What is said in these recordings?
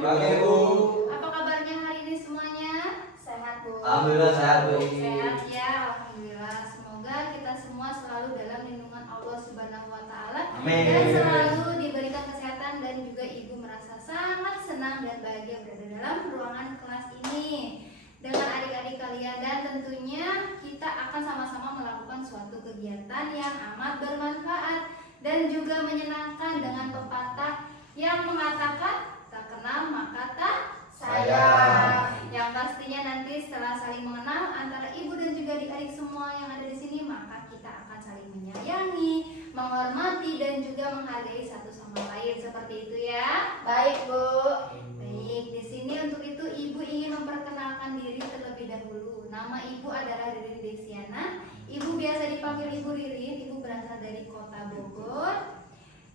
Pagi, Bu. Apa kabarnya hari ini semuanya? Sehat, Bu? Alhamdulillah sehat, Bu. Sehat ya, alhamdulillah. Semoga kita semua selalu dalam lindungan Allah Subhanahu wa taala Amin. dan selalu diberikan kesehatan, dan juga Ibu merasa sangat senang dan bahagia berada dalam ruangan kelas ini dengan adik-adik kalian, dan tentunya kita akan sama-sama melakukan suatu kegiatan yang amat bermanfaat dan juga menyenangkan dengan pepatah yang mengatakan tak kenal maka tak sayang. Yang pastinya nanti setelah saling mengenal antara ibu dan juga adik-adik semua yang ada di sini, maka kita akan saling menyayangi, menghormati, dan juga menghargai satu sama lain, seperti itu ya. Baik, Bu. Baik, di sini untuk itu Ibu ingin memperkenalkan diri terlebih dahulu. Nama Ibu adalah Ririn Desiana. Ibu biasa dipanggil Ibu Ririn. Ibu berasal dari Kota Bogor.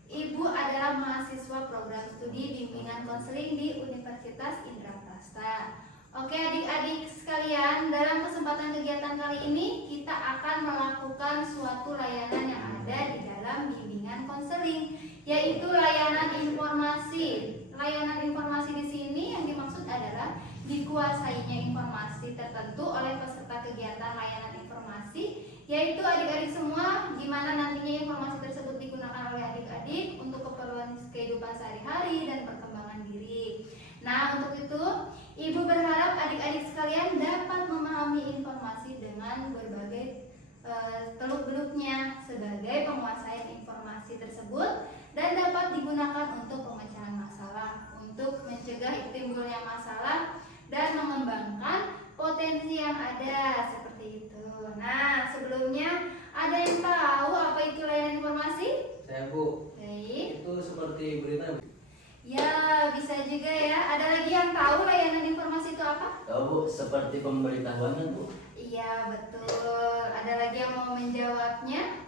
Ibu adalah mahasiswa program studi bimbingan konseling di Universitas Indraprasta. Oke adik-adik sekalian, dalam kesempatan kegiatan kali ini kita akan melakukan suatu layanan yang ada di dalam bimbingan konseling, yaitu layanan informasi. Layanan informasi di sini yang dimaksud adalah dikuasainya informasi tertentu oleh peserta kegiatan layanan informasi, yaitu adik-adik semua, di mana nantinya informasi tersebut digunakan oleh adik-adik untuk keperluan kehidupan sehari-hari dan perkembangan diri. Nah, untuk itu Ibu berharap adik-adik sekalian dapat memahami informasi dengan berbagai teluk-beluknya sebagai penguasaan informasi tersebut, dan dapat digunakan untuk pemecahan masalah, untuk mencegah timbulnya masalah dan mengembangkan potensi yang ada, seperti itu. Nah, sebelumnya ada yang tahu apa itu layanan informasi? Saya, Bu. Baik. Itu seperti berita. Ya, bisa juga ya. Ada lagi yang tahu layanan informasi itu apa? Tahu, Bu, seperti pemberitahuan, Bu. Iya, betul. Ada lagi yang mau menjawabnya?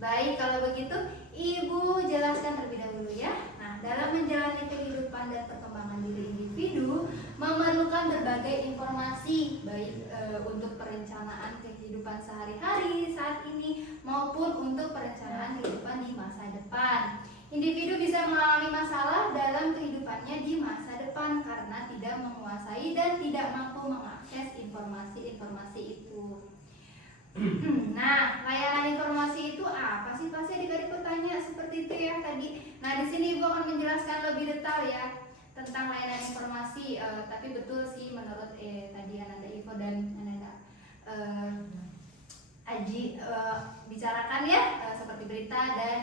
Baik, kalau begitu Ibu jelaskan terlebih dahulu ya. Nah, dalam menjalani kehidupan dan perkembangan diri individu memerlukan berbagai informasi, baik untuk perencanaan kehidupan sehari-hari saat ini maupun untuk perencanaan kehidupan di masa depan. Individu bisa mengalami masalah dalam kehidupannya di masa depan karena tidak menguasai dan tidak mampu mengakses informasi-informasi itu. Nah, layanan informasi itu apa sih? Pasti adik-adik bertanya seperti itu ya tadi. Nah, di sini Ibu akan menjelaskan lebih detail ya tentang layanan informasi. Tapi betul sih menurut tadi Ananda Ivo dan Ananda Aji bicarakan ya, seperti berita dan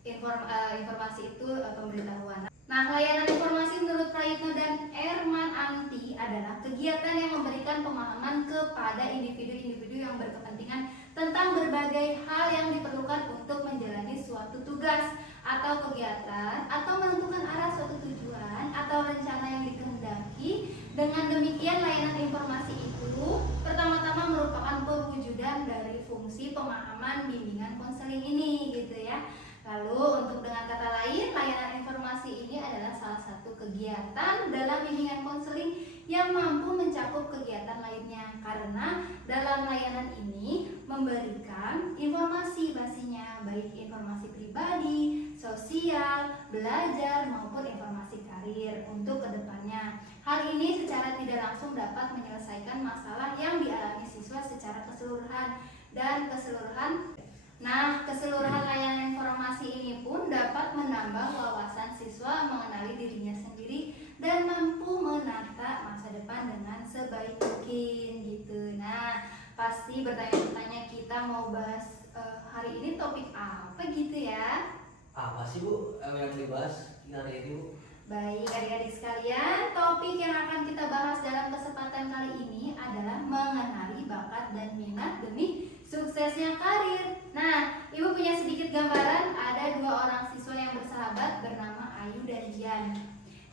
informasi itu pemberitahuan. Nah, layanan informasi menurut Prayitno dan Erman Amti adalah kegiatan yang memberikan pemahaman kepada individu-individu yang berkepentingan tentang berbagai hal yang diperlukan untuk menjalani suatu tugas atau kegiatan, atau menentukan arah suatu tujuan atau rencana yang dikehendaki. Dengan demikian, layanan informasi itu pertama-tama merupakan perwujudan dari fungsi pemahaman bimbingan konseling ini, gitu ya. Lalu untuk dengan kata lain, layanan informasi ini adalah salah satu kegiatan dalam bimbingan konseling yang mampu mencakup kegiatan lainnya, karena dalam layanan ini memberikan informasi pastinya, baik informasi pribadi, sosial, belajar, maupun informasi karir untuk kedepannya. Hal ini secara tidak langsung dapat menyelesaikan masalah yang dialami siswa secara keseluruhan dan keseluruhan. Nah, keseluruhan layanan informasi ini pun dapat menambah wawasan siswa mengenali dirinya sendiri dan mampu menata masa depan dengan sebaik mungkin, gitu. Nah, pasti bertanya-tanya kita mau bahas hari ini topik apa gitu ya? Apa sih, Bu, yang dibahas hari ini, Bu? Baik adik-adik sekalian, topik yang akan kita bahas dalam kesempatan kali ini adalah mengenali bakat dan minat demi suksesnya karir. Nah, Ibu punya sedikit gambaran, ada dua orang siswa yang bersahabat bernama Ayu dan Dian.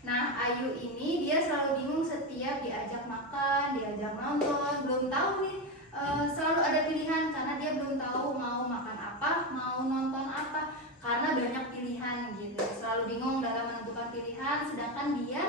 Nah, Ayu ini dia selalu bingung setiap diajak makan, diajak nonton, belum tahu nih, selalu ada pilihan karena dia belum tahu mau makan apa, mau nonton apa, karena banyak pilihan gitu. Selalu bingung dalam menentukan pilihan, sedangkan dia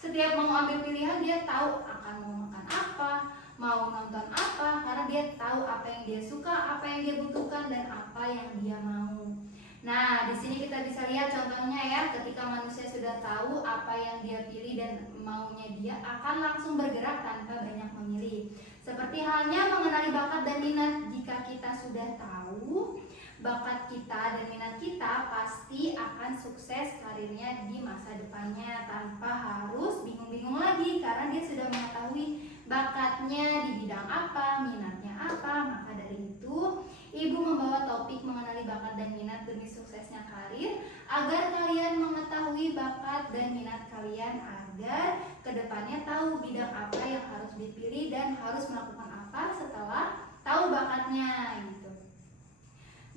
setiap mau ambil pilihan dia tahu akan mau makan apa, mau nonton apa, karena dia tahu apa yang dia suka, apa yang dia butuhkan, dan apa yang dia mau. Nah, di sini kita bisa lihat contohnya ya, ketika manusia sudah tahu apa yang dia pilih dan maunya dia akan langsung bergerak tanpa banyak memilih. Seperti halnya mengenali bakat dan minat, jika kita sudah tahu bakat kita dan minat kita, pasti akan sukses karirnya di masa depannya tanpa harus bingung-bingung lagi karena dia sudah mengetahui bakatnya di bidang apa, minatnya apa. Maka dari itu, Ibu membawa topik mengenali bakat dan minat demi suksesnya karir agar kalian mengetahui bakat dan minat kalian agar kedepannya tahu bidang apa yang harus dipilih dan harus melakukan apa setelah tahu bakatnya gitu.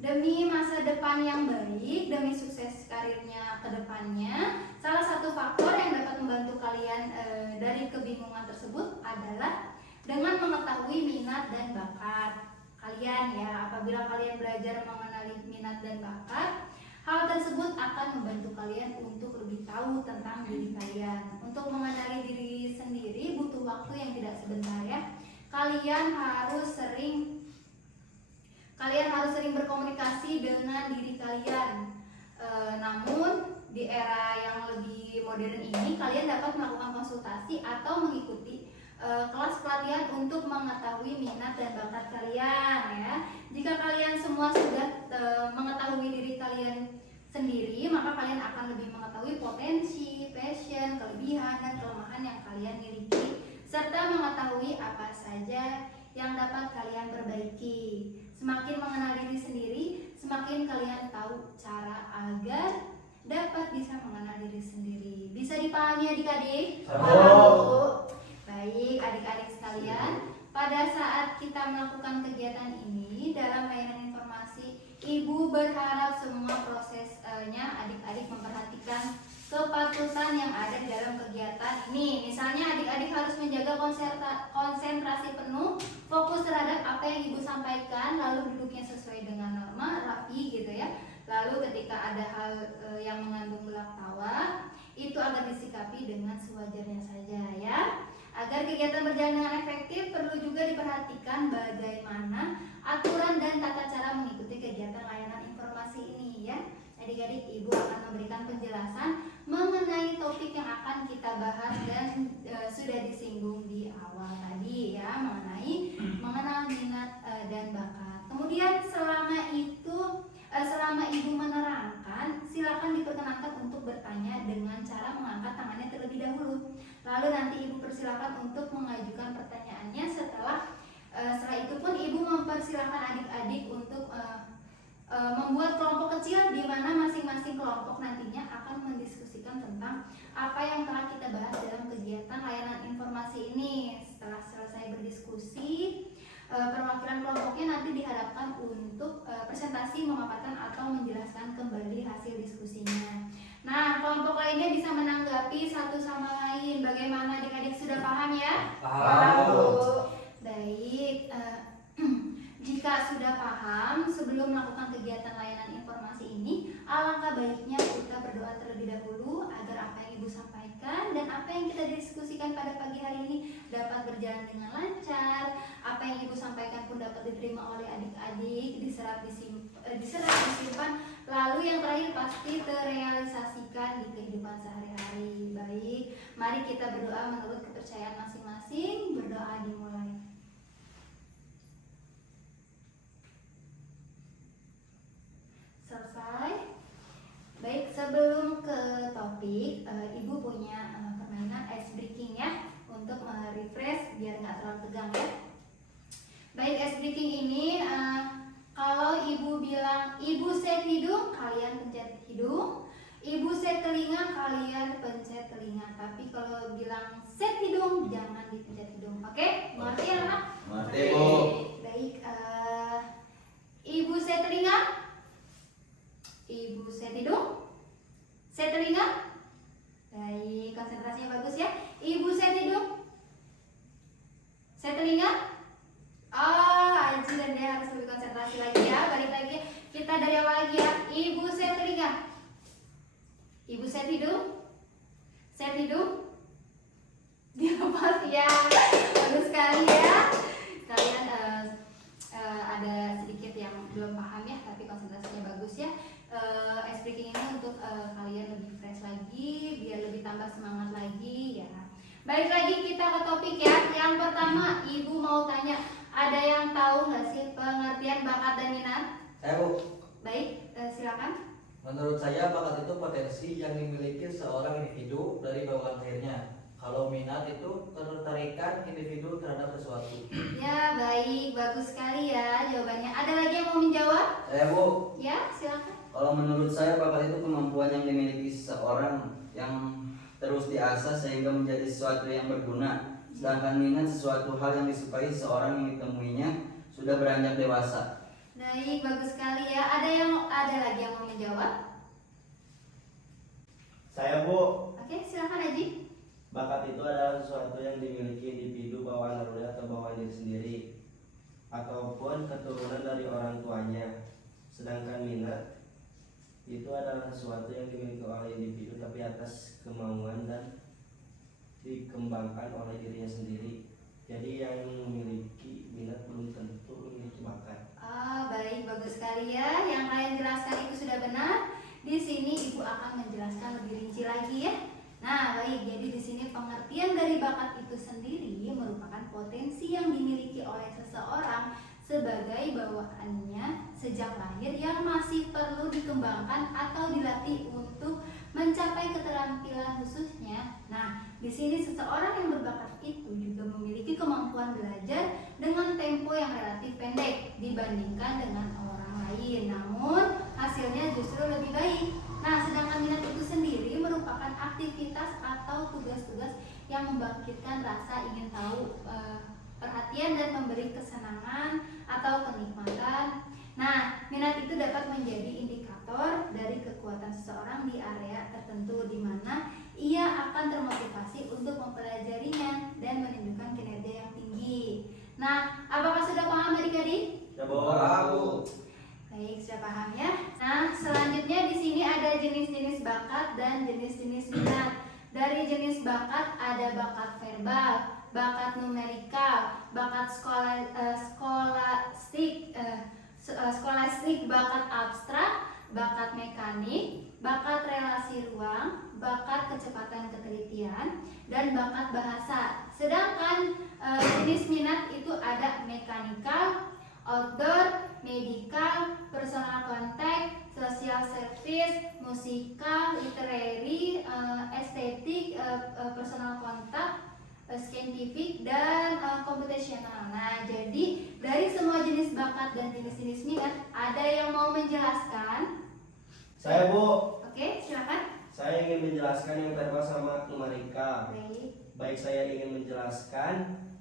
Demi masa depan yang baik, demi sukses karirnya kedepannya, salah satu faktor yang dapat membantu kalian dari kebingungan tersebut adalah dengan mengetahui minat dan bakat kalian ya. Apabila kalian belajar mengenali minat dan bakat, hal tersebut akan membantu kalian untuk lebih tahu tentang diri kalian. Untuk mengenali diri sendiri butuh waktu yang tidak sebentar ya. Kalian harus sering berkomunikasi dengan diri kalian. Namun di era yang lebih modern ini, kalian dapat melakukan konsultasi atau mengikuti kelas pelatihan untuk mengetahui minat dan bakat kalian ya. Jika kalian semua sudah mengetahui diri kalian sendiri, maka kalian akan lebih mengetahui potensi, passion, kelebihan dan kelemahan yang kalian miliki, serta mengetahui apa saja yang dapat kalian perbaiki. Semakin mengenal diri sendiri, semakin kalian tahu cara agar dapat bisa mengenal diri sendiri. Bisa dipahami adik-adik? Tahu. Baik, adik-adik sekalian, pada saat kita melakukan kegiatan ini dalam layanan informasi, Ibu berharap semua prosesnya adik-adik memperhatikan kepatutan yang ada di dalam kegiatan ini. Misalnya adik-adik harus menjaga konsentrasi penuh, fokus terhadap apa yang Ibu sampaikan, lalu duduknya sesuai dengan norma, rapi gitu ya. Lalu ketika ada hal yang mengandung gelak tawa, itu agar disikapi dengan sewajarnya saja ya. Agar kegiatan berjalan dengan efektif, perlu juga diperhatikan bagaimana aturan dan tata cara mengikuti kegiatan layanan informasi ini ya. Adik-adik, Ibu akan memberikan penjelasan mengenai topik yang akan kita bahas dan sudah disinggung di awal tadi ya, mengenai mengenal minat dan bakat. Kemudian selama Ibu menerangkan, silakan diperkenankan untuk bertanya dengan cara mengangkat tangannya terlebih dahulu. Lalu nanti Ibu persilakan untuk mengajukan pertanyaannya. Setelah itu pun Ibu mempersilakan adik-adik untuk membuat kelompok kecil di mana masing-masing kelompok nantinya akan mendiskusikan tentang apa yang telah kita bahas dalam kegiatan layanan informasi ini. Setelah selesai berdiskusi, perwakilan kelompoknya nanti diharapkan untuk presentasi, memaparkan atau menjelaskan kembali hasil diskusinya. Nah, kelompok lainnya bisa menanggapi satu sama lain. Bagaimana adik-adik, sudah paham ya? Paham. Baik. Jika sudah paham, sebelum melakukan kegiatan layanan informasi ini, alangkah baiknya kita berdoa terlebih dahulu agar apa yang Ibu sampaikan dan apa yang kita diskusikan pada pagi hari ini dapat berjalan dengan lancar. Apa yang Ibu sampaikan pun dapat diterima oleh adik-adik, diserap, disimpan, lalu yang terakhir pasti terrealisasikan di kehidupan sehari-hari. Baik, mari kita berdoa menurut kepercayaan masing-masing. Berdoa dimulai. Selesai. Baik, sebelum ke topik, Ibu punya permainan ice breaking ya, untuk refresh biar nggak terlalu tegang ya. Baik, ice breaking ini kalau Ibu bilang Ibu set hidung, kalian pencet hidung. Ibu set telinga, kalian pencet telinga. Tapi kalau bilang set hidung, jangan dipencet hidung. Oke? Mengerti anak? Mengerti, Bu. Baik, Ibu set telinga. Ibu set hidung, set telinga. Baik, konsentrasinya bagus ya. Ibu set hidung, set telinga. Aji dan dia harus lebih konsentrasi lagi ya. Balik lagi, kita dari awal lagi ya. Ibu set telinga, Ibu set hidung, set hidung. Dilepas ya. Bagus sekali ya. Kalian ada sedikit yang belum paham ya, tapi konsentrasinya bagus ya. balik lagi kita ke topik ya. Yang pertama, Ibu mau tanya, ada yang tahu nggak sih pengertian bakat dan minat? Saya Bu, Baik, silakan. menurut saya bakat itu potensi yang dimiliki seorang individu dari bawaan lahirnya. Kalau minat itu ketertarikan individu terhadap sesuatu. Ya, baik, bagus sekali ya jawabannya. Ada lagi yang mau menjawab? Saya Bu, Ya, silakan. kalau menurut saya bakat itu kemampuan yang dimiliki seseorang yang terus diasah sehingga menjadi sesuatu yang berguna. Sedangkan minat sesuatu hal yang disukai seorang yang ditemuinya sudah beranjak dewasa. Baik, bagus sekali ya. Ada lagi yang mau menjawab? Saya Bu, Oke, silakan Haji. bakat itu adalah sesuatu yang dimiliki individu bawaan naluri atau bawaan diri sendiri ataupun keturunan dari orang tuanya. Sedangkan minat itu adalah sesuatu yang dimiliki oleh individu tapi atas kemauan dan dikembangkan oleh dirinya sendiri. Jadi yang memiliki minat belum tentu memiliki bakat. Baik, bagus sekali ya. Yang kalian jelaskan itu sudah benar. Di sini Ibu akan menjelaskan lebih rinci lagi ya. Nah, baik. Jadi di sini pengertian dari bakat itu sendiri merupakan potensi yang dimiliki oleh seseorang sebagai bawaannya sejak lahir yang masih perlu dikembangkan atau dilatih untuk mencapai keterampilan khususnya. Nah, di sini seseorang yang berbakat itu juga memiliki kemampuan belajar dengan tempo yang relatif pendek dibandingkan dengan orang lain, namun hasilnya justru lebih baik. Nah, sedangkan minat itu sendiri merupakan aktivitas atau tugas-tugas yang membangkitkan rasa ingin tahu, perhatian dan memberi kesenangan atau kenikmatan. Nah, minat itu dapat menjadi indikator dari kekuatan seseorang di area tertentu di mana ia akan termotivasi untuk mempelajarinya dan menunjukkan kinerja yang tinggi. Nah, apakah sudah paham adik-adik? Ya Bu. Baik, sudah paham ya. Nah, selanjutnya di sini ada jenis-jenis bakat dan jenis-jenis minat. Dari jenis bakat ada bakat verbal, bakat numerikal, bakat skolastik, bakat abstrak, bakat mekanik, bakat relasi ruang, bakat kecepatan ketelitian, dan bakat bahasa. Sedangkan jenis minat itu ada mekanikal, outdoor, medical, personal contact, social service, musikal, literary, estetik, personal contact, scientific, dan computational. Nah, jadi dari semua jenis bakat dan jenis-jenis minat, ada yang mau menjelaskan? Saya Bu, Oke, silakan. saya ingin menjelaskan yang verbal sama numerika. Baik. Baik, saya ingin menjelaskan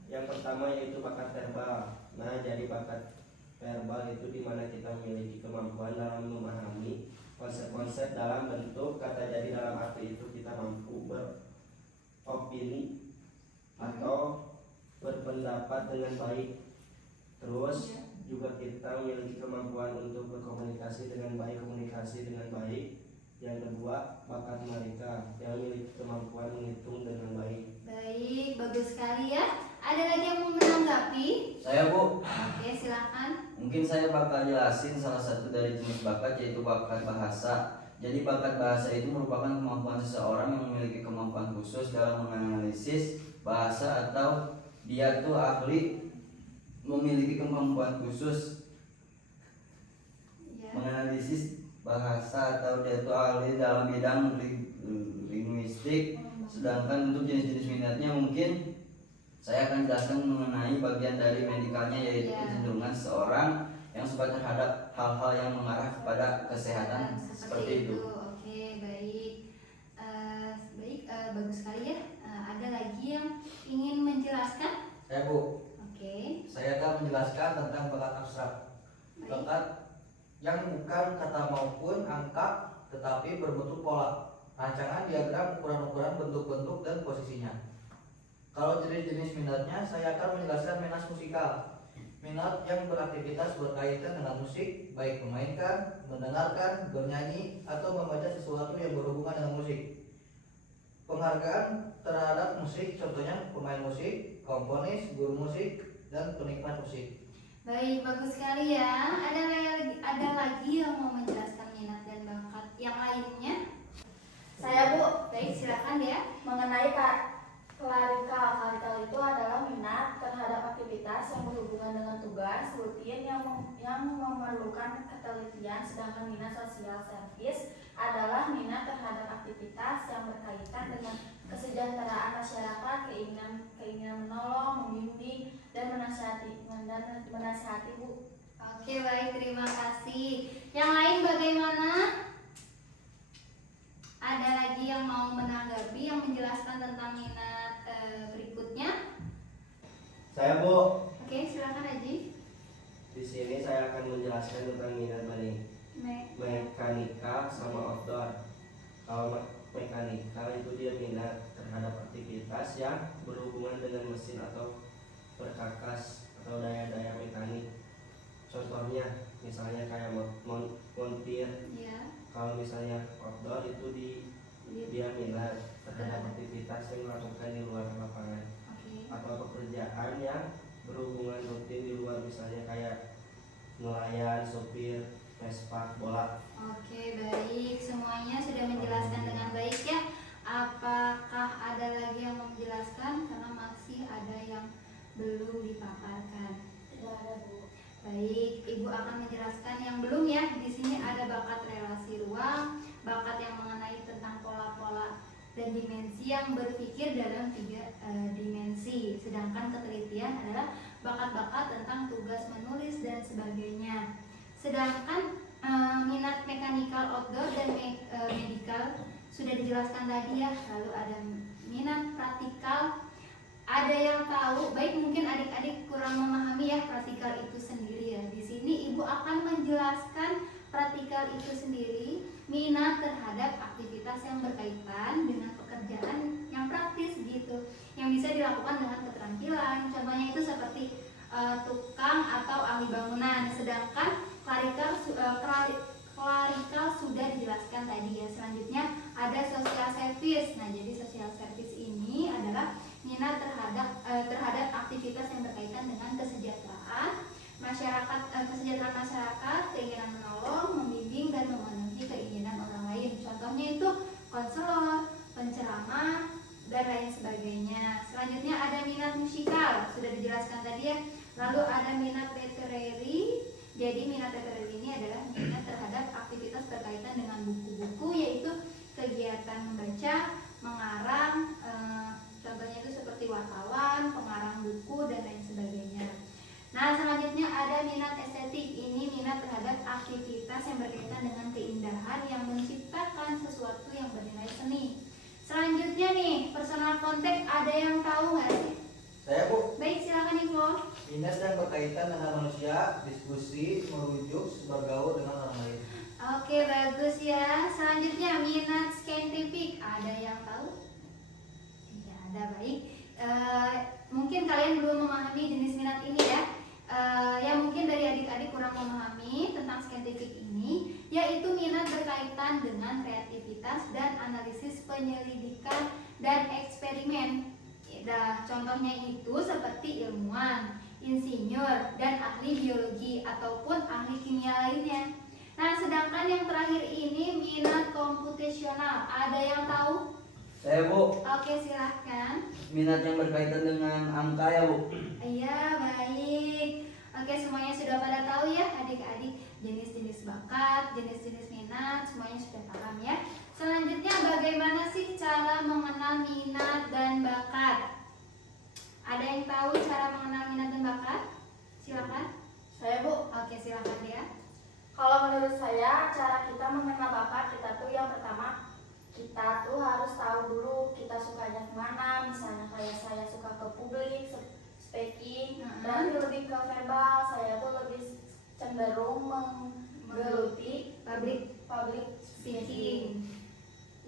yang pertama yaitu bakat verbal. Nah, jadi bakat verbal itu dimana kita memiliki kemampuan dalam memahami konsep-konsep dalam bentuk kata. Jadi dalam arti itu kita mampu beropini atau berpendapat dengan baik. Terus juga kita memiliki kemampuan untuk berkomunikasi dengan baik, Yang kedua, bakat mereka yang memiliki kemampuan menghitung dengan baik. Baik, bagus sekali ya. Ada lagi yang mau menanggapi? Saya Bu, Oke, silakan. mungkin saya bakal jelasin salah satu dari jenis bakat yaitu bakat bahasa. Jadi bakat bahasa itu merupakan kemampuan seseorang yang memiliki kemampuan khusus dalam menganalisis bahasa atau dia tuh ahli memiliki kemampuan khusus Ya. menganalisis bahasa atau dia tuh ahli dalam bidang linguistik. Sedangkan untuk jenis-jenis minatnya mungkin saya akan jelaskan mengenai bagian dari medikalnya yaitu kecenderungan seseorang yang suka terhadap hal-hal yang mengarah kepada kesehatan seperti itu. Oke, baik. Bagus sekali ya. Ada lagi yang ingin menjelaskan? Saya Bu, Oke. saya akan menjelaskan tentang bakat abstrak. Baik. Bakat yang bukan kata maupun angka tetapi berbentuk pola, rancangan diagram, ukuran-ukuran, bentuk-bentuk, dan posisinya. Kalau jenis-jenis minatnya, saya akan menjelaskan minat musikal. Minat yang beraktivitas berkaitan dengan musik, baik memainkan, mendengarkan, bernyanyi, atau membaca sesuatu yang berhubungan dengan musik. Penghargaan terhadap musik, contohnya pemain musik, komponis, guru musik, dan penikmat musik. Baik, bagus sekali ya. Ada lagi yang mau menjelaskan minat dan bakat yang lainnya? Saya Bu, Baik, silakan ya. mengenai klarifikasi memerlukan ketelitian, sedangkan minat sosial service adalah minat terhadap aktivitas yang berkaitan dengan kesejahteraan masyarakat, keinginan menolong, membimbing, dan menasihati Bu. Oke, baik, terima kasih. Yang lain bagaimana? Ada lagi yang mau menanggapi, yang menjelaskan tentang minat berikutnya? Saya Bu, Oke, silakan Haji. di sini saya akan menjelaskan tentang minat mekanika sama outdoor. Kalau mekanika itu dia minat terhadap aktivitas yang berhubungan dengan mesin atau perkakas atau daya-daya mekanik. Contohnya misalnya kayak montir. Ya. Kalau misalnya outdoor itu dia minat terhadap aktivitas yang dilakukan di luar lapangan Oke. atau pekerjaan yang berhubungan rutin di luar, misalnya kayak nelayan, sopir, vespa, bola. Oke, baik. Semuanya sudah menjelaskan dengan baik ya. Apakah ada lagi yang mau menjelaskan? Karena masih ada yang belum dipaparkan. Tidak ada Bu. Baik, Ibu akan menjelaskan yang belum ya. Di sini ada bakat relasi ruang, bakat yang mengenai tentang pola-pola dan dimensi yang berpikir dalam 3 dimensi. Sedangkan ketelitian adalah bakat-bakat tentang tugas menulis dan sebagainya. Sedangkan minat mechanical outdoor dan medical sudah dijelaskan tadi ya. Lalu ada minat praktikal. Ada yang tahu, baik mungkin adik-adik kurang memahami ya praktikal itu sendiri ya. Di sini Ibu akan menjelaskan praktikal itu sendiri, minat terhadap aktivitas yang berkaitan dengan pekerjaan yang praktis gitu, yang bisa dilakukan dengan keterampilan. Contohnya itu seperti tukang atau ahli bangunan. Sedangkan klerikal sudah dijelaskan tadi ya. Selanjutnya ada social service. Nah, jadi social service ini adalah minat terhadap aktivitas yang berkaitan dengan kesejahteraan masyarakat, keinginan menolong, membimbing dan memenuhi keinginan orang lain. Contohnya itu konselor, penceramah, dan lain sebagainya. Selanjutnya ada minat musikal, sudah dijelaskan tadi ya. Lalu ada minat literary. Jadi minat literary ini adalah minat terhadap aktivitas berkaitan dengan buku-buku, yaitu kegiatan membaca, mengarang, contohnya itu seperti wartawan, pengarang buku, dan lain sebagainya. Nah, selanjutnya ada minat estetik. Ini minat terhadap aktivitas yang berkaitan dengan keindahan yang menciptakan sesuatu yang bernilai seni. Selanjutnya nih, personal contact, ada yang tahu nggak sih? Saya Bu, Baik, silakan Ibu. minat yang berkaitan dengan manusia, diskusi, merujuk, bergaul dengan orang lain. Oke, bagus ya. Selanjutnya minat scientific, ada yang tahu? Tidak ada, baik. Mungkin kalian belum memahami jenis minat ini ya. Yang mungkin dari adik-adik kurang memahami tentang scientific ini, yaitu minat berkaitan dengan kreativitas dan analisis penyelidikan dan eksperimen. Nah, contohnya itu seperti ilmuwan, insinyur, dan ahli biologi ataupun ahli kimia lainnya. Nah, sedangkan yang terakhir ini minat komputasional. Ada yang tahu? Saya Bu, Oke, silahkan. minat yang berkaitan dengan angka ya Bu. Iya, baik. Oke, semuanya sudah pada tahu ya adik-adik, jenis-jenis bakat, jenis-jenis minat, semuanya sudah paham ya. Selanjutnya bagaimana sih cara mengenal minat dan bakat? Ada yang tahu cara mengenal minat dan bakat? Silakan. Saya Bu. Oke, silakan dia. Kalau menurut saya cara kita mengenal bakat kita tuh yang pertama kita tuh harus tahu dulu kita sukanya kemana. Misalnya kayak saya suka ke publik, speaking, dan lebih ke verbal. Saya tuh lebih cenderung menggeluti public speaking.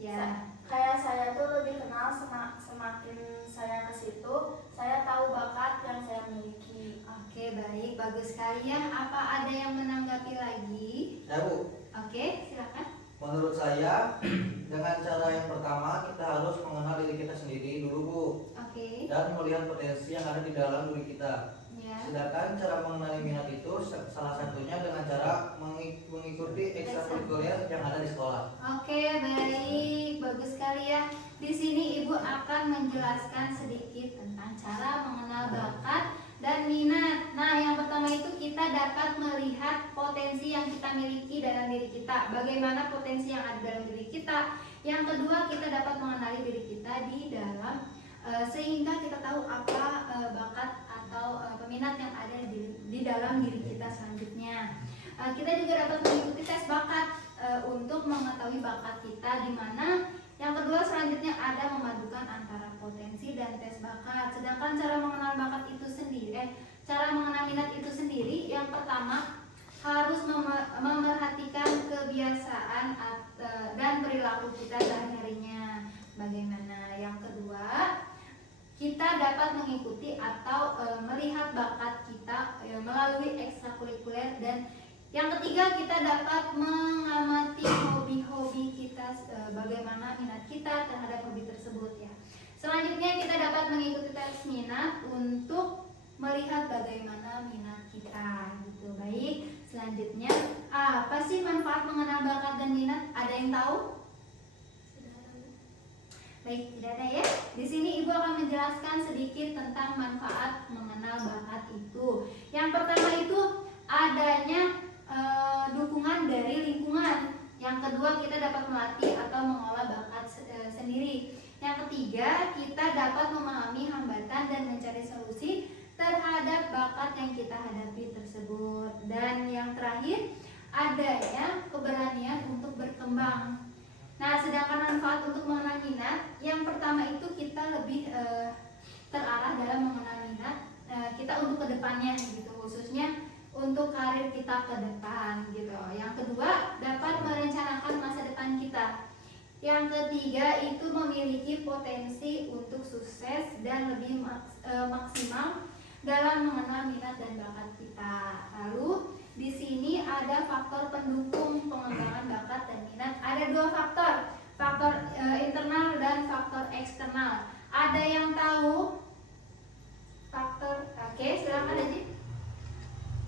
Ya. Kayak saya tuh lebih kenal semakin saya ke situ, saya tahu bakat yang saya miliki. Oke, baik, bagus sekali ya. Apa ada yang menanggapi lagi? Ya Bu, Oke, silakan. menurut saya dengan cara yang pertama kita harus mengenal diri kita sendiri dulu Bu, Oke. dan melihat potensi yang ada di dalam diri kita. Ya. Sedangkan cara mengenali minat itu salah satunya dengan cara mengikuti ekstrakurikuler yang ada di sekolah. Oke, baik, bagus sekali ya. Di sini Ibu akan menjelaskan sedikit tentang cara mengenal bakat dan minat. Nah, yang pertama itu kita dapat melihat potensi yang kita miliki dalam diri kita, bagaimana potensi yang ada dalam diri kita. Yang kedua, kita dapat mengenali diri kita di dalam sehingga kita tahu apa bakat atau peminat yang ada di dalam diri kita selanjutnya. Kita juga dapat mengikuti tes bakat untuk mengetahui bakat kita di mana. Yang kedua, selanjutnya ada memadukan antara potensi dan tes bakat. Sedangkan cara mengenal bakat itu sendiri, cara mengenal minat itu sendiri, yang pertama harus memerhatikan kebiasaan dan perilaku kita sehari-harinya bagaimana. Yang kedua, kita dapat mengikuti atau melihat bakat kita melalui ekstrakurikuler. Dan yang ketiga, kita dapat mengamati hobi-hobi kita, bagaimana minat kita terhadap hobi tersebut ya. Selanjutnya, kita dapat mengikuti tes minat untuk melihat bagaimana minat kita gitu. Baik, selanjutnya apa sih manfaat mengenal bakat dan minat? Ada yang tahu? Baik, tidak ada ya. Di sini Ibu akan menjelaskan sedikit tentang manfaat mengenal bakat itu. Yang pertama itu adanya dukungan dari lingkungan. Yang kedua, kita dapat melatih atau mengolah bakat sendiri. Yang ketiga, kita dapat memahami hambatan dan mencari solusi terhadap bakat yang kita hadapi tersebut. Dan yang terakhir, adanya keberanian untuk berkembang. Nah, sedangkan manfaat untuk mengenal minat, yang pertama itu kita lebih terarah dalam mengenal minat kita untuk kedepannya gitu, khususnya untuk karir kita ke depan gitu. Yang kedua, dapat merencanakan masa depan kita. Yang ketiga itu memiliki potensi untuk sukses dan lebih maksimal dalam mengenal minat dan bakat kita. Lalu di sini ada faktor pendukung pengembangan bakat dan minat. Ada dua faktor internal dan faktor eksternal. Ada yang tahu faktor? Oke, silakan aja.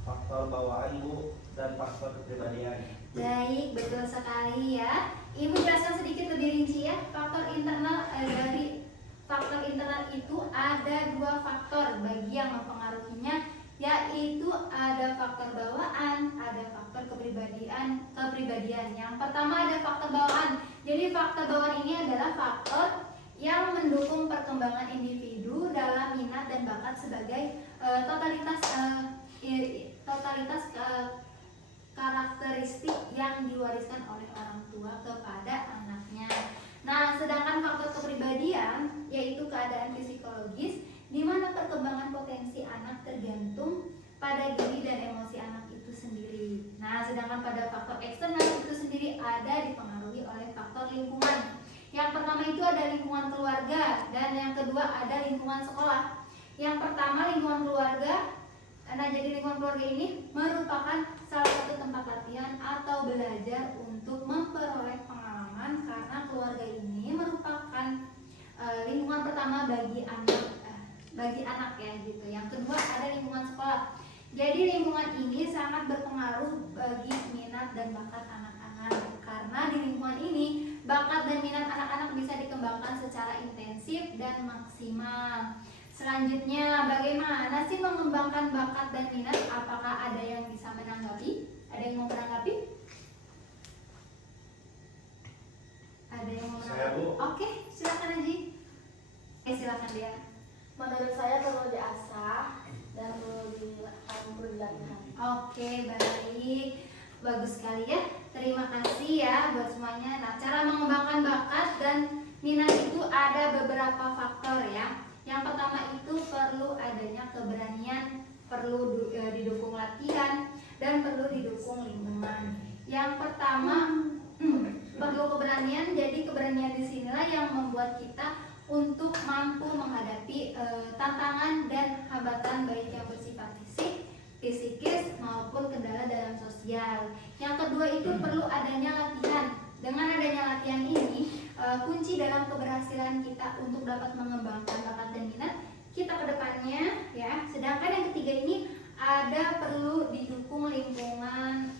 Faktor bawaan Bu dan faktor kepribadian. Baik, betul sekali ya. Ibu jelaskan sedikit lebih rinci ya. Faktor internal dari faktor internal itu ada dua faktor bagi yang mempengaruhinya, yaitu ada faktor bawaan, ada faktor kepribadian. Yang pertama ada faktor bawaan. Jadi faktor bawaan ini adalah faktor yang mendukung perkembangan individu dalam minat dan bakat sebagai totalitas karakteristik yang diwariskan oleh orang tua kepada anaknya. Nah, sedangkan faktor kepribadian yaitu keadaan psikologis di mana perkembangan potensi anak tergantung pada diri dan emosi anak itu sendiri. Nah, sedangkan pada faktor eksternal itu sendiri ada dipengaruhi oleh faktor lingkungan. Yang pertama itu ada lingkungan keluarga dan yang kedua ada lingkungan sekolah. Yang pertama lingkungan keluarga. Nah, jadi lingkungan keluarga ini merupakan salah satu tempat latihan atau belajar untuk memperoleh pengalaman karena keluarga ini merupakan lingkungan pertama bagi anak ya gitu. Yang kedua ada lingkungan sekolah. Jadi lingkungan ini sangat berpengaruh bagi minat dan bakat anak-anak karena di lingkungan ini bakat dan minat anak-anak bisa dikembangkan secara intensif dan maksimal. Selanjutnya, bagaimana sih mengembangkan bakat dan minat? Apakah ada yang bisa menanggapi? Ada yang mau menanggapi? Ada yang mau menanggapi? Saya, Bu. Oke, silakan Haji. Silakan dia. Menurut saya perlu diasah dan perlu dilatih. Oke, baik. Bagus sekali ya. Terima kasih ya buat semuanya. Nah, cara mengembangkan bakat dan minat itu ada beberapa faktor ya. Yang pertama itu perlu adanya keberanian, perlu didukung latihan, dan perlu didukung lingkungan. Yang pertama perlu keberanian. Jadi keberanian disinilah yang membuat kita untuk mampu menghadapi tantangan dan hambatan baik yang bersifat fisik, psikis maupun kendala dalam sosial. Yang kedua itu perlu adanya latihan. Dengan adanya latihan ini, kunci dalam keberhasilan kita untuk dapat mengembangkan bakat dan minat kita ke depannya ya. Sedangkan yang ketiga ini ada perlu didukung lingkungan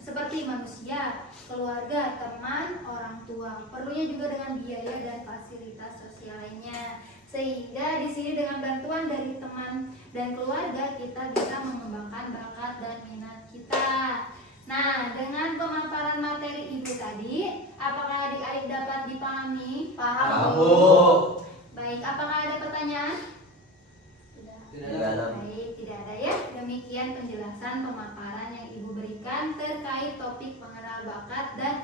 seperti manusia, keluarga, teman, orang tua. Perlunya juga dengan biaya dan fasilitas sosial lainnya. Sehingga di sini dengan bantuan dari teman dan keluarga kita bisa mengembangkan bakat dan minat kita. Nah, dengan pemaparan materi Ibu tadi, apakah adik-adik dapat dipahami? Paham, Bu. Baik, apakah ada pertanyaan? Tidak ada. Baik, tidak ada ya. Demikian penjelasan pemaparan yang Ibu berikan terkait topik mengenal bakat dan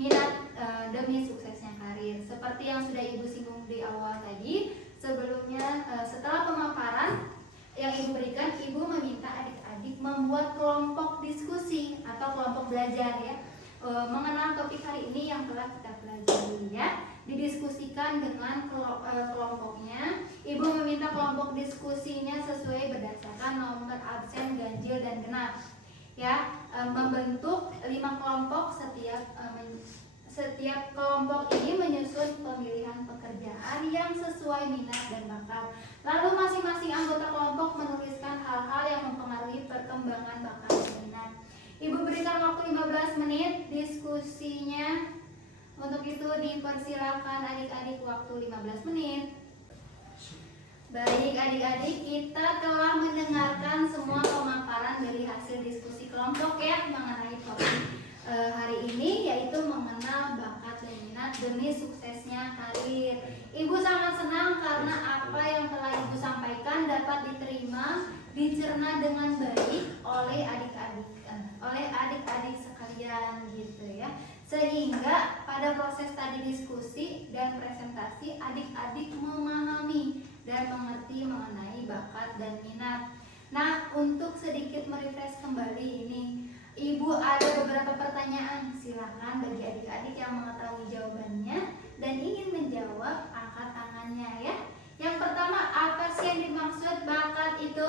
minat demi suksesnya karir. Seperti yang sudah Ibu singgung di awal tadi, sebelumnya setelah pemaparan yang Ibu berikan, Ibu meminta adik-adik membuat kelompok diskusi atau kelompok belajar ya, mengenal topik hari ini yang telah kita pelajari ya. Didiskusikan dengan kelompoknya. Ibu meminta kelompok diskusinya sesuai berdasarkan nomor absen, ganjil, dan genap ya, membentuk 5 kelompok. Setiap kelompok ini menyusun pemilihan pekerjaan yang sesuai minat dan bakat. Lalu masing-masing anggota kelompok menuliskan hal-hal yang mempengaruhi perkembangan bakat dan minat. Ibu berikan waktu 15 menit diskusinya. Untuk itu dipersilakan adik-adik waktu 15 menit. Baik adik-adik, kita telah mendengarkan semua pemaparan dari hasil diskusi kelompok ya mengenai topik hari ini, yaitu mengenal bakat dan minat demi suksesnya karir. Ibu sangat senang karena apa yang telah Ibu sampaikan dapat diterima, dicerna dengan baik oleh adik-adik sekalian gitu ya. Sehingga pada proses tadi diskusi dan presentasi, adik-adik memahami dan mengerti mengenai bakat dan minat. Nah, untuk sedikit merefresh kembali ini, Ibu ada beberapa pertanyaan. Silakan bagi adik-adik yang mengetahui jawabannya dan ingin menjawab, angkat tangannya ya. Yang pertama, apa sih yang dimaksud bakat itu?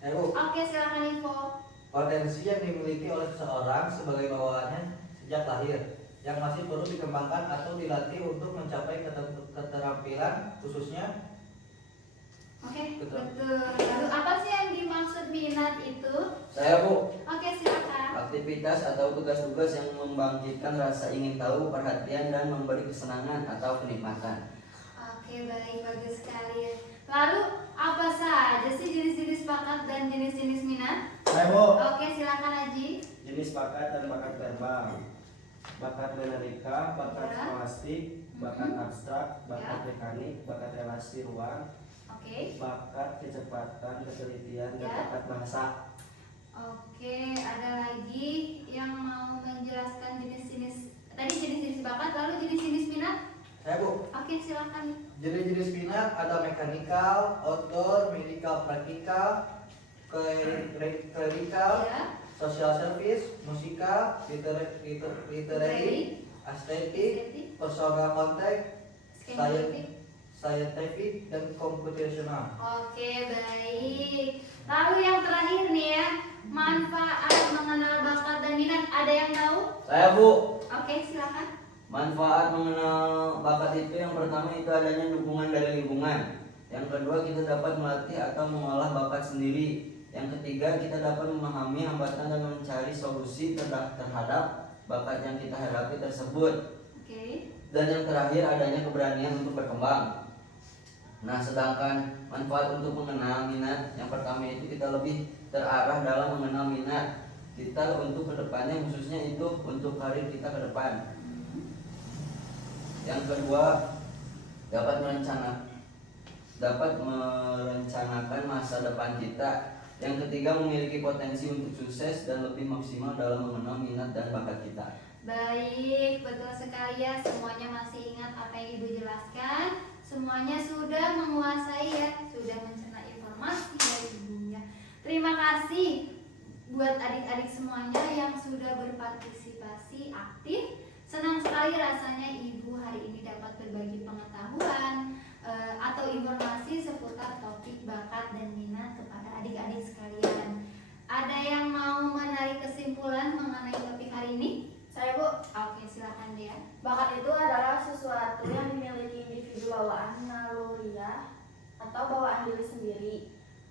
Bu, Oke, silakan info. potensi yang dimiliki oleh seseorang sebagai bawaannya sejak lahir, yang masih perlu dikembangkan atau dilatih untuk mencapai keterampilan khususnya. Oke, Betul. betul. Lalu apa sih yang dimaksud minat itu? Saya, Bu. Oke, silakan. Aktivitas atau tugas-tugas yang membangkitkan rasa ingin tahu, perhatian, dan memberi kesenangan atau kenikmatan. Oke, baik, bagus sekali. Lalu apa saja sih jenis-jenis bakat dan jenis-jenis minat? Saya Bu. Oke, silakan Aji. Jenis bakat dan bakat verbal. Bakat menerika, bakat Ya. skolastik, bakat abstrak, Ya. bakat mekanik, bakat relasi ruang, Oke. bakat kecepatan, ketelitian, dan Ya. bakat bahasa. Oke, ada lagi yang mau menjelaskan jenis-jenis tadi jenis-jenis bakat, lalu jenis-jenis minat? Saya Bu, Oke, silakan. jenis-jenis minat ada mekanikal, outdoor, medical, praktikal, clerical, Ya. social service, musikal, literary, estetik, personal contact, Skematik. scientific, dan computational. Oke, baik. Lalu yang terakhir nih ya, manfaat mengenal bakat dan minat. Ada yang tahu? Saya, Bu. Oke, silakan. Manfaat mengenal bakat itu yang pertama itu adanya dukungan dari lingkungan. Yang kedua kita dapat melatih atau mengolah bakat sendiri. Yang ketiga kita dapat memahami hambatan dan mencari solusi terhadap bakat yang kita hadapi tersebut. Oke. Dan yang terakhir adanya keberanian untuk berkembang. Nah, sedangkan manfaat untuk mengenal minat, yang pertama itu kita lebih terarah dalam mengenal minat kita untuk kedepannya, khususnya itu untuk karir kita ke depan. Yang kedua, dapat merencanakan masa depan kita. Yang ketiga, memiliki potensi untuk sukses dan lebih maksimal dalam mengenal minat dan bakat kita. Baik, betul sekali ya. Semuanya masih ingat apa yang Ibu jelaskan. Semuanya sudah menguasai ya, sudah mencerna informasi dari Ibunya. Terima kasih buat adik-adik semuanya yang sudah berpartisipasi aktif. Senang sekali rasanya Ibu hari ini dapat berbagi pengetahuan atau informasi seputar topik bakat dan minat kepada adik-adik sekalian. Ada yang mau menarik kesimpulan mengenai topik hari ini? Saya Bu. Oke, silakan dia. Bakat itu adalah sesuatu yang dimiliki individu bawaan naluriah atau bawaan diri sendiri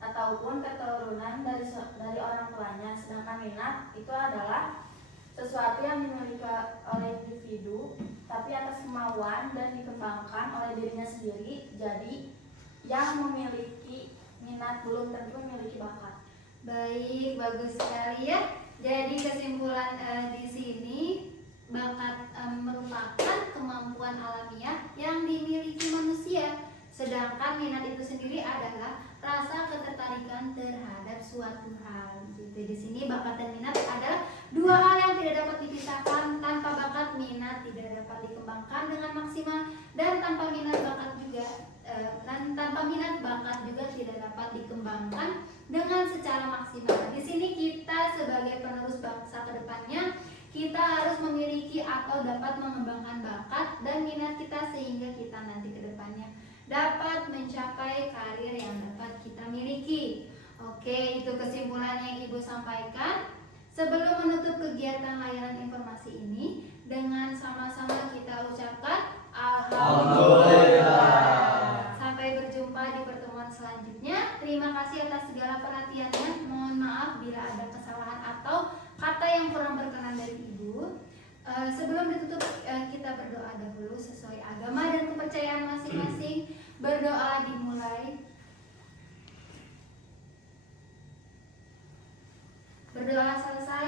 ataupun keturunan dari orang tuanya. Sedangkan minat itu adalah sesuatu yang dimiliki oleh individu tapi atas kemauan dan dikembangkan oleh dirinya sendiri. Jadi yang memiliki minat belum tentu memiliki bakat. Baik, bagus sekali ya. Jadi kesimpulan di sini bakat merupakan kemampuan alamiah yang dimiliki manusia. Sedangkan minat itu sendiri adalah rasa ketertarikan terhadap suatu hal. Gitu. Di sini bakat dan minat adalah dua hal yang tidak dapat dipisahkan. Tanpa bakat, minat tidak dapat dikembangkan dengan maksimal, dan tanpa minat bakat juga tidak dapat dikembangkan dengan secara maksimal. Di sini kita sebagai penerus bangsa ke depannya, kita harus memiliki atau dapat mengembangkan bakat dan minat kita sehingga kita nanti ke depannya dapat mencapai karir yang dapat kita miliki. Oke, itu kesimpulan yang Ibu sampaikan. Sebelum menutup kegiatan layanan informasi ini, dengan sama-sama kita ucapkan Alhamdulillah. Sampai berjumpa di pertemuan selanjutnya. Terima kasih atas segala perhatiannya. Mohon maaf bila ada kesalahan atau kata yang kurang berkenan dari Ibu. Sebelum ditutup, kita berdoa dahulu sesuai agama dan kepercayaan masing-masing. Berdoa dimulai. Berdoa selesai.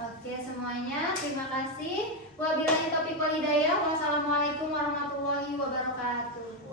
Oke semuanya, terima kasih. Wabillahi taufiq wal hidayah. Wassalamualaikum warahmatullahi wabarakatuh.